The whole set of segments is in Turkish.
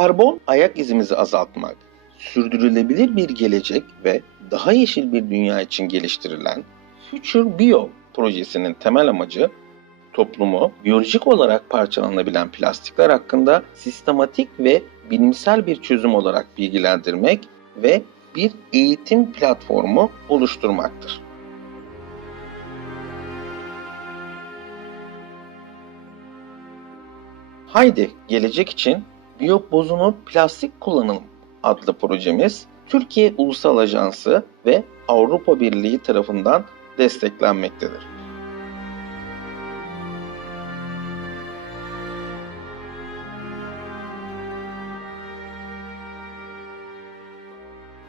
Karbon ayak izimizi azaltmak, sürdürülebilir bir gelecek ve daha yeşil bir dünya için geliştirilen Future Bio projesinin temel amacı toplumu biyolojik olarak parçalanabilen plastikler hakkında sistematik ve bilimsel bir çözüm olarak bilgilendirmek ve bir eğitim platformu oluşturmaktır. Haydi gelecek için biyobozunu plastik kullanalım adlı projemiz Türkiye Ulusal Ajansı ve Avrupa Birliği tarafından desteklenmektedir.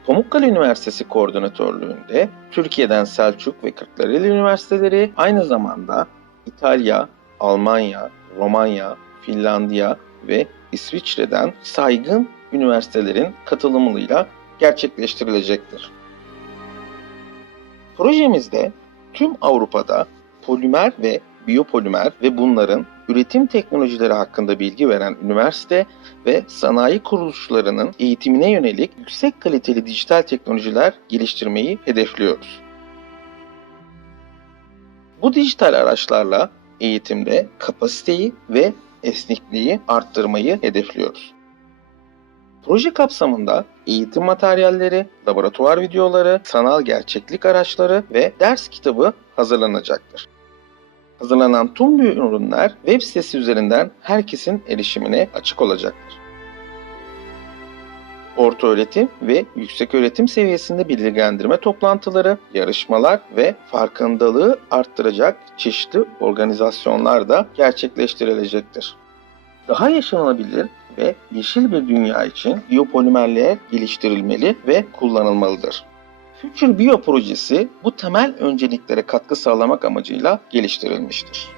Pamukkale Üniversitesi Koordinatörlüğünde Türkiye'den Selçuk ve Kırklareli Üniversiteleri aynı zamanda İtalya, Almanya, Romanya, Finlandiya ve İsviçre'den saygın üniversitelerin katılımıyla gerçekleştirilecektir. Projemizde tüm Avrupa'da polimer ve biyopolimer ve bunların üretim teknolojileri hakkında bilgi veren üniversite ve sanayi kuruluşlarının eğitimine yönelik yüksek kaliteli dijital teknolojiler geliştirmeyi hedefliyoruz. Bu dijital araçlarla eğitimde kapasiteyi ve esnekliği arttırmayı hedefliyoruz. Proje kapsamında eğitim materyalleri, laboratuvar videoları, sanal gerçeklik araçları ve ders kitabı hazırlanacaktır. Hazırlanan tüm ürünler web sitesi üzerinden herkesin erişimine açık olacaktır. Orta öğretim ve yüksek öğretim seviyesinde bilgilendirme toplantıları, yarışmalar ve farkındalığı arttıracak çeşitli organizasyonlar da gerçekleştirilecektir. Daha yaşanılabilir ve yeşil bir dünya için biyopolimerler geliştirilmeli ve kullanılmalıdır. Future Bio projesi bu temel önceliklere katkı sağlamak amacıyla geliştirilmiştir.